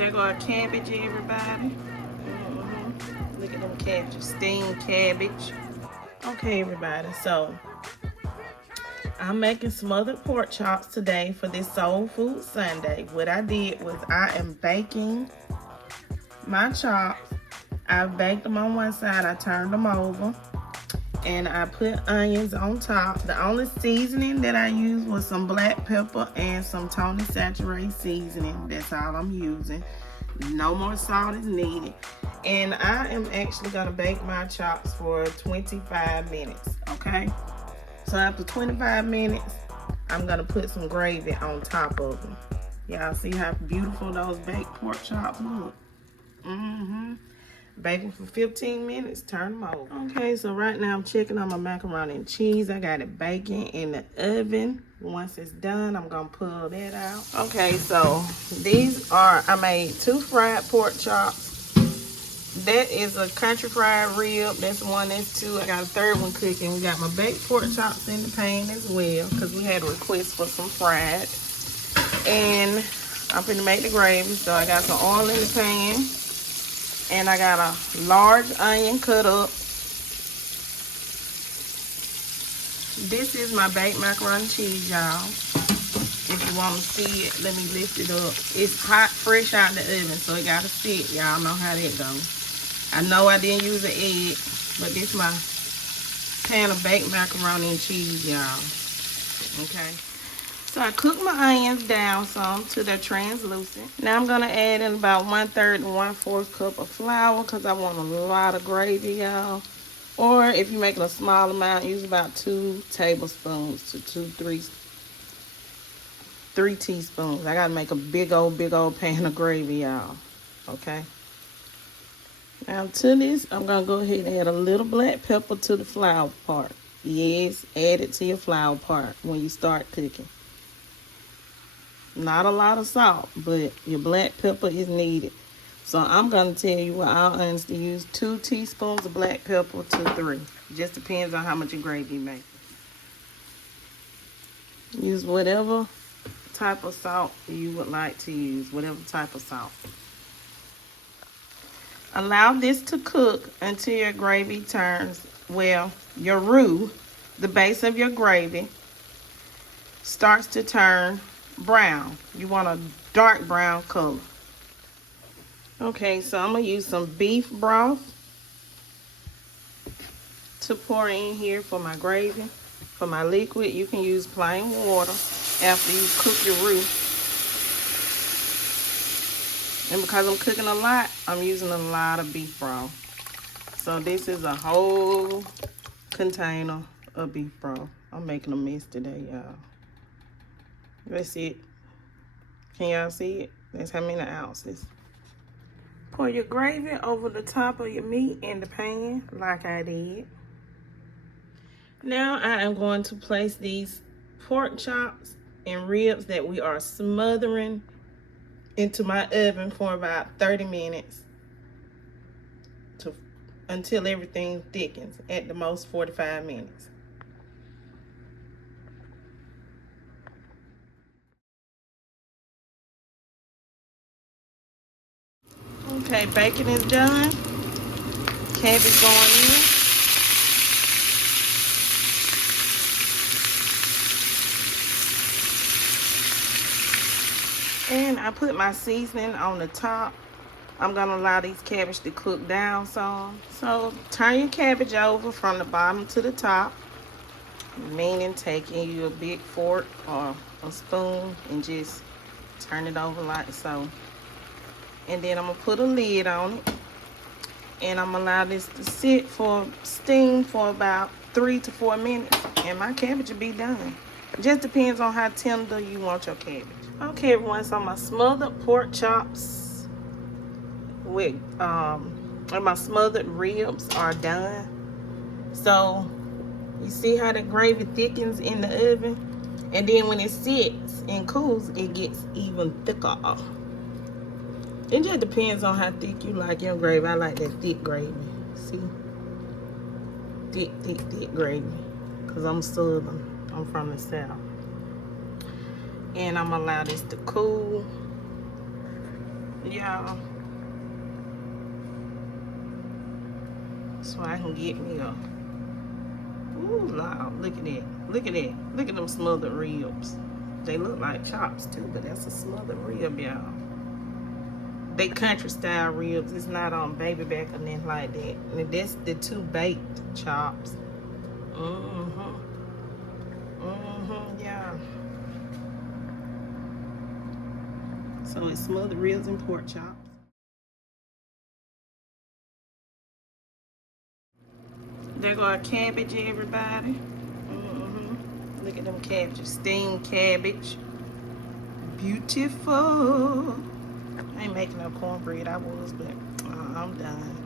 There go our cabbage, everybody. Look at them cabbages, steamed cabbage. Okay, everybody, so I'm making smothered pork chops today for this Soul Food Sunday. What I did was I am baking my chops. I baked them on one side, I turned them over, and I put onions on top. The only seasoning that I used was some black pepper and some Tony saturated seasoning. That's all I'm using. No more salt is needed. And I am actually gonna bake my chops for 25 minutes, okay? So after 25 minutes, I'm gonna put some gravy on top of them. Y'all see how beautiful those baked pork chops look? Bake them for 15 minutes, turn them over. Okay, so right now I'm checking on my macaroni and cheese. I got it baking in the oven. Once it's done, I'm gonna pull that out. Okay, so these are, I made 2 fried pork chops. That is a country fried rib. That's 1, that's 2. I got a 3rd one cooking. We got my baked pork chops in the pan as well, because we had a request for some fried. And I'm finna make the gravy. So I got some oil in the pan. And I got a large onion cut up. This is my baked macaroni and cheese, y'all. If you want to see it, let me lift it up. It's hot, fresh out the oven, so it gotta sit. Y'all know how that goes. I know I didn't use an egg, but this is my pan of baked macaroni and cheese, y'all. Okay. So I cooked my onions down some to their translucent. Now I'm gonna add in about 1/3 and 1/4 cup of flour because I want a lot of gravy, y'all. Or if you're making a small amount, use about 2 tablespoons to 3 teaspoons. I gotta make a big old pan of gravy, y'all. Okay. Now to this, I'm gonna go ahead and add a little black pepper to the flour part. Yes, add it to your flour part when you start cooking. Not a lot of salt, but your black pepper is needed. So I'm going to tell you what I'll honestly use 2 teaspoons of black pepper to 3. Just depends on how much your gravy you make. Use whatever type of salt you would like to use, whatever type of salt. Allow this to cook until your gravy turns, well, your roux, the base of your gravy, starts to turn brown. You want a dark brown color. Okay, so I'm gonna use some beef broth to pour in here for my gravy. For my liquid, you can use plain water after you cook your roux. And because I'm cooking a lot, I'm using a lot of beef broth. So this is a whole container of beef broth. I'm making a mess today, y'all. That's it. Can y'all see it? That's how many ounces. Pour your gravy over the top of your meat in the pan like I did. Now I am going to place these pork chops and ribs that we are smothering into my oven for about 30 minutes until everything thickens, at the most 45 minutes. Okay, bacon is done. Cabbage going in. And I put my seasoning on the top. I'm gonna allow these cabbage to cook down some. So turn your cabbage over from the bottom to the top, meaning taking you a big fork or a spoon and just turn it over like so. And then I'm gonna put a lid on it, and I'm gonna allow this to sit for steam for about 3 to 4 minutes, and my cabbage will be done. Just depends on how tender you want your cabbage. Okay, everyone, so my smothered pork chops with and my smothered ribs are done. So you see how the gravy thickens in the oven, and then when it sits and cools, it gets even thicker. It just depends on how thick you like your gravy. I like that thick gravy. See? Thick gravy. Because I'm Southern. I'm from the South. And I'm going to allow this to cool. y'all. So I can get me a, ooh, Lord, look at that. Look at that. Look at them smothered ribs. They look like chops too, but that's a smothered rib, y'all. They country style ribs. It's not on baby back or nothing like that. And that's the 2 baked chops. Yeah. So it's smothered ribs and pork chops. There go our cabbage, everybody. Look at them cabbages. Steamed cabbage. Beautiful. I ain't making no cornbread. I was, but I'm done.